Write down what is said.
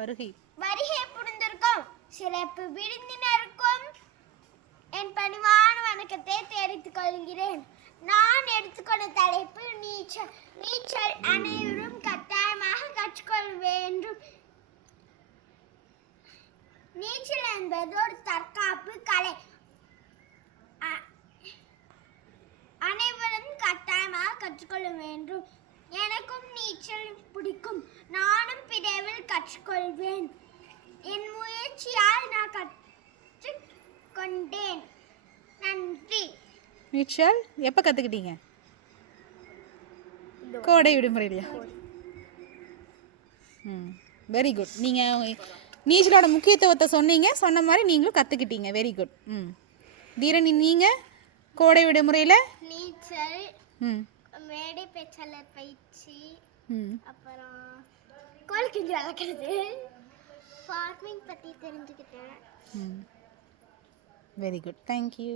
வருகை வருகை புரிந்திருக்கும் சிறப்பு விருந்தினருக்கும் என் பணிவான வணக்கத்தை தெரிவித்துக் கொள்கிறேன். நான் எடுத்துக்கொண்ட தலைப்பு நீச்சல். நீச்சல் அனைவரும் கட்டாயமாக கற்றுக்கொள்ள வேண்டும். நீச்சல் என்பது ஒரு தற்காப்பு கலை. அனைவரும் கட்டாயமாக கற்றுக்கொள்ள வேண்டும். எனக்கும் நீச்சல் பிடிக்கும். நானும் விரைவில் கற்றுக்கொள்வேன். என் முயற்சியால் நான் கற்றுக்கொண்டேன். நன்றி. நீச்சல் எப்போ கற்றுக்கிட்டீங்க? கோடை விடுமுறையிலையா? Very good. நீங்கள் நீச்சலோட முக்கியத்துவத்தை சொன்ன மாதிரி நீங்களும் கற்றுக்கிட்டீங்க. Very good. தீரணி, நீங்கள் கோடை விடுமுறையில் நீச்சல், மேடை பேச்சாளர் பயிற்சி, அப்புறம் கோல் கிஞ்சி வளர்க்குறது, ஃபார்மிங் பற்றி தெரிஞ்சுக்கிட்டேன். Very good. தேங்க்யூ.